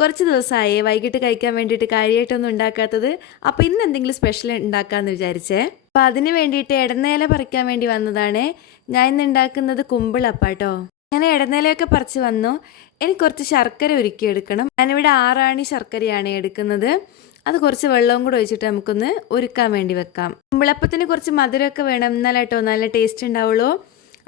കുറച്ച് ദിവസമായി വൈകിട്ട് കഴിക്കാൻ വേണ്ടിയിട്ട് കാര്യമായിട്ടൊന്നും ഉണ്ടാക്കാത്തത്. അപ്പോൾ ഇന്ന് എന്തെങ്കിലും സ്പെഷ്യൽ ഉണ്ടാക്കാമെന്ന് വിചാരിച്ചേ. അപ്പോൾ അതിന് വേണ്ടിയിട്ട് ഇടനേല പറിക്കാൻ വേണ്ടി വന്നതാണ്. ഞാൻ ഇന്ന് ഉണ്ടാക്കുന്നത് കുമ്പിളപ്പാട്ടോ. ഞാൻ ഇടനേലയൊക്കെ പറിച്ച് വന്നു. എനിക്ക് കുറച്ച് ശർക്കര ഉരുക്കിയെടുക്കണം. ഞാനിവിടെ 6 ആണി ശർക്കരയാണ് എടുക്കുന്നത്. അത് കുറച്ച് വെള്ളവും കൂടെ ഒഴിച്ചിട്ട് നമുക്കൊന്ന് ഉരുക്കാൻ വേണ്ടി വെക്കാം. കുമ്പിളപ്പത്തിന് കുറച്ച് മധുരമൊക്കെ വേണം, എന്നാലേട്ടോ നല്ല ടേസ്റ്റ് ഉണ്ടാവുള്ളൂ.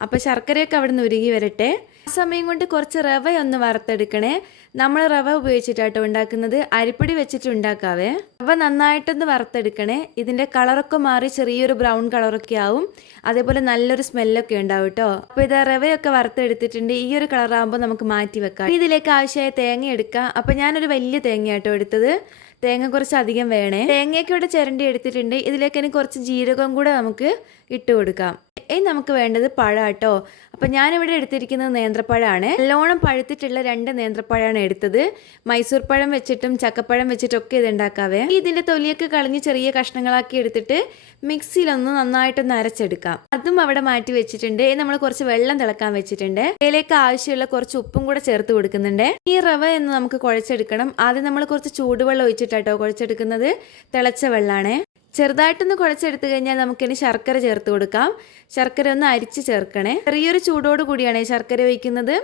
അപ്പോൾ ശർക്കരയൊക്കെ അവിടെ നിന്ന് ഉരുകി വരട്ടെ. ആ സമയം കൊണ്ട് കുറച്ച് റവ ഒന്ന് വറുത്തെടുക്കണേ. നമ്മൾ റവ ഉപയോഗിച്ചിട്ടാട്ടോ ഉണ്ടാക്കുന്നത്, അരിപ്പൊടി വെച്ചിട്ട് ഉണ്ടാക്കാവേ. റവ നന്നായിട്ടൊന്ന് വറുത്തെടുക്കണേ. ഇതിൻ്റെ കളറൊക്കെ മാറി ചെറിയൊരു ബ്രൗൺ കളറൊക്കെ ആവും. അതേപോലെ നല്ലൊരു സ്മെല്ലൊക്കെ ഉണ്ടാവും കേട്ടോ. അപ്പോൾ ഇത് റവയൊക്കെ വറുത്തെടുത്തിട്ടുണ്ട്. ഈ ഒരു കളറാകുമ്പോൾ നമുക്ക് മാറ്റി വെക്കാം. ഇതിലേക്ക് ആവശ്യമായ തേങ്ങ എടുക്കാം. അപ്പോൾ ഞാനൊരു വലിയ തേങ്ങയാട്ടോ എടുത്തത്. തേങ്ങ കുറച്ച് അധികം വേണേ. തേങ്ങയൊക്കെ ഇവിടെ ചിരണ്ടി എടുത്തിട്ടുണ്ട്. ഇതിലേക്ക് ഇനി കുറച്ച് ജീരകം കൂടെ നമുക്ക് ഇട്ട് കൊടുക്കാം. ഇനി നമുക്ക് വേണ്ടത് പഴാട്ടോ. അപ്പം ഞാനിവിടെ എടുത്തിരിക്കുന്നത് നേന്ത്രപ്പഴമാണ്. നല്ലോണം പഴുത്തിട്ടുള്ള 2 നേന്ത്രപ്പഴമാണ് എടുത്തത്. മൈസൂർ പഴം വെച്ചിട്ടും ചക്കപ്പഴം വെച്ചിട്ടൊക്കെ ഇത് ഉണ്ടാക്കാവേ. ഇതിൻ്റെ തൊലിയൊക്കെ കളഞ്ഞ് ചെറിയ കഷ്ണങ്ങളാക്കി എടുത്തിട്ട് മിക്സിയിലൊന്ന് നന്നായിട്ടൊന്ന് അരച്ചെടുക്കാം. അതും അവിടെ മാറ്റി വെച്ചിട്ടുണ്ട്. നമ്മൾ കുറച്ച് വെള്ളം തിളക്കാൻ വെച്ചിട്ടുണ്ട്. ഇതിലേക്ക് ആവശ്യമുള്ള കുറച്ച് ഉപ്പും കൂടെ ചേർത്ത് കൊടുക്കുന്നുണ്ട്. ഈ റവ എന്ന് നമുക്ക് കുഴച്ചെടുക്കണം. ആദ്യം നമ്മൾ കുറച്ച് ചൂടുവെള്ളം ഒഴിച്ചിട്ടാട്ടോ കുഴച്ചെടുക്കുന്നത്. തിളച്ച വെള്ളമാണ്. ചെറുതായിട്ടൊന്ന് കുഴച്ചെടുത്ത് കഴിഞ്ഞാൽ നമുക്കിനി ശർക്കര ചേർത്ത് കൊടുക്കാം. ശർക്കര ഒന്ന് അരിച്ച് ചേർക്കണേ. ചെറിയൊരു ചൂടോട് കൂടിയാണ് ശർക്കര ഒഴിക്കുന്നത്.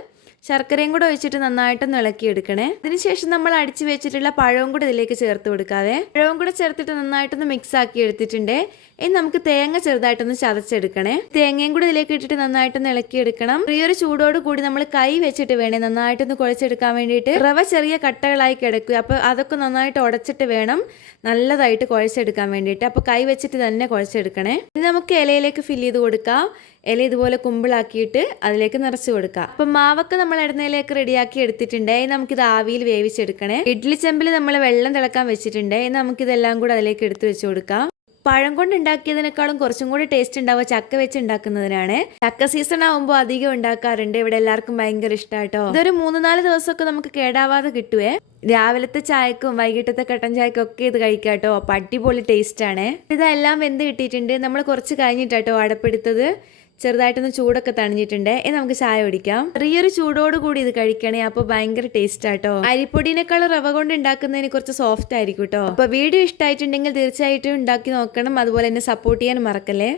ശർക്കരയും കൂടെ ഒഴിച്ചിട്ട് നന്നായിട്ടൊന്ന് ഇളക്കിയെടുക്കണേ. അതിനുശേഷം നമ്മൾ അടിച്ചു വെച്ചിട്ടുള്ള പഴവും കൂടെ ഇതിലേക്ക് ചേർത്ത് കൊടുക്കാവേ. പഴവും കൂടെ ചേർത്തിട്ട് നന്നായിട്ടൊന്ന് മിക്സ് ആക്കി എടുത്തിട്ടുണ്ട്. ഇനി നമുക്ക് തേങ്ങ ചെറുതായിട്ടൊന്ന് ചതച്ചെടുക്കണേ. തേങ്ങയും കൂടെ ഇതിലേക്ക് ഇട്ടിട്ട് നന്നായിട്ടൊന്ന് ഇളക്കിയെടുക്കണം. ചെറിയൊരു ചൂടോട് കൂടി നമ്മൾ കൈ വെച്ചിട്ട് വേണേ നന്നായിട്ടൊന്ന് കുഴച്ചെടുക്കാൻ വേണ്ടിയിട്ട്. റവ ചെറിയ കട്ടകളായി കിടക്കുക. അപ്പോൾ അതൊക്കെ നന്നായിട്ട് ഉടച്ചിട്ട് വേണം നല്ലതായിട്ട് കുഴച്ചെടുക്കാൻ വേണ്ടിയിട്ട്. അപ്പോൾ കൈ വെച്ചിട്ട് തന്നെ കുഴച്ചെടുക്കണേ. ഇനി നമുക്ക് ഇലയിലേക്ക് ഫില്ല് ചെയ്ത് കൊടുക്കാം. ഇല ഇതുപോലെ കുമ്പിളാക്കിയിട്ട് അതിലേക്ക് നിറച്ച് കൊടുക്കാം. അപ്പം മാവൊക്കെ നമ്മൾ ഇടനേലയൊക്കെ റെഡിയാക്കി എടുത്തിട്ടുണ്ട്. നമുക്കിത് ആവിയിൽ വേവിച്ചെടുക്കണേ. ഇഡ്ഡലി ചെമ്പിൽ നമ്മൾ വെള്ളം തിളക്കാൻ വെച്ചിട്ടുണ്ട്. നമുക്കിതെല്ലാം കൂടെ അതിലേക്ക് എടുത്ത് വെച്ച് കൊടുക്കാം. പഴം കൊണ്ട് ഉണ്ടാക്കിയതിനേക്കാളും കുറച്ചും കൂടി ടേസ്റ്റ് ഉണ്ടാവുക ചക്ക വെച്ച് ഉണ്ടാക്കുന്നതിനാണ്. ചക്ക സീസൺ ആവുമ്പോൾ അധികം ഉണ്ടാക്കാറുണ്ട്. ഇവിടെ എല്ലാവർക്കും ഭയങ്കര ഇഷ്ടമാട്ടോ. ഇതൊരു 3-4 ദിവസമൊക്കെ നമുക്ക് കേടാവാതെ കിട്ടുവേ. രാവിലത്തെ ചായക്കും വൈകിട്ടത്തെ കട്ടൻ ചായക്കും ഒക്കെ ഇത് കഴിക്കാട്ടോ. അപ്പം അടിപൊളി ടേസ്റ്റ് ആണ്. ഇതെല്ലാം വെന്ത് കിട്ടിയിട്ടുണ്ട്. നമ്മൾ കുറച്ച് കഴിഞ്ഞിട്ടാട്ടോ അടപ്പെടുത്തത്. ചെറുതായിട്ടൊന്ന് ചൂടൊക്കെ തണിഞ്ഞിട്ടുണ്ട്. നമുക്ക് ചായ കുടിക്കാം. ചെറിയൊരു ചൂടോട് കൂടി ഇത് കഴിക്കണേ. അപ്പോൾ ഭയങ്കര ടേസ്റ്റ് ആട്ടോ. അരിപ്പൊടിനേക്കാൾ റവ കൊണ്ട് ഉണ്ടാക്കുന്നതിന് കുറച്ച് സോഫ്റ്റ് ആയിരിക്കും കേട്ടോ. അപ്പോൾ വീഡിയോ ഇഷ്ടമായിട്ടുണ്ടെങ്കിൽ തീർച്ചയായിട്ടും ഉണ്ടാക്കി നോക്കണം. അതുപോലെ തന്നെ സപ്പോർട്ട് ചെയ്യാൻ മറക്കല്ലേ.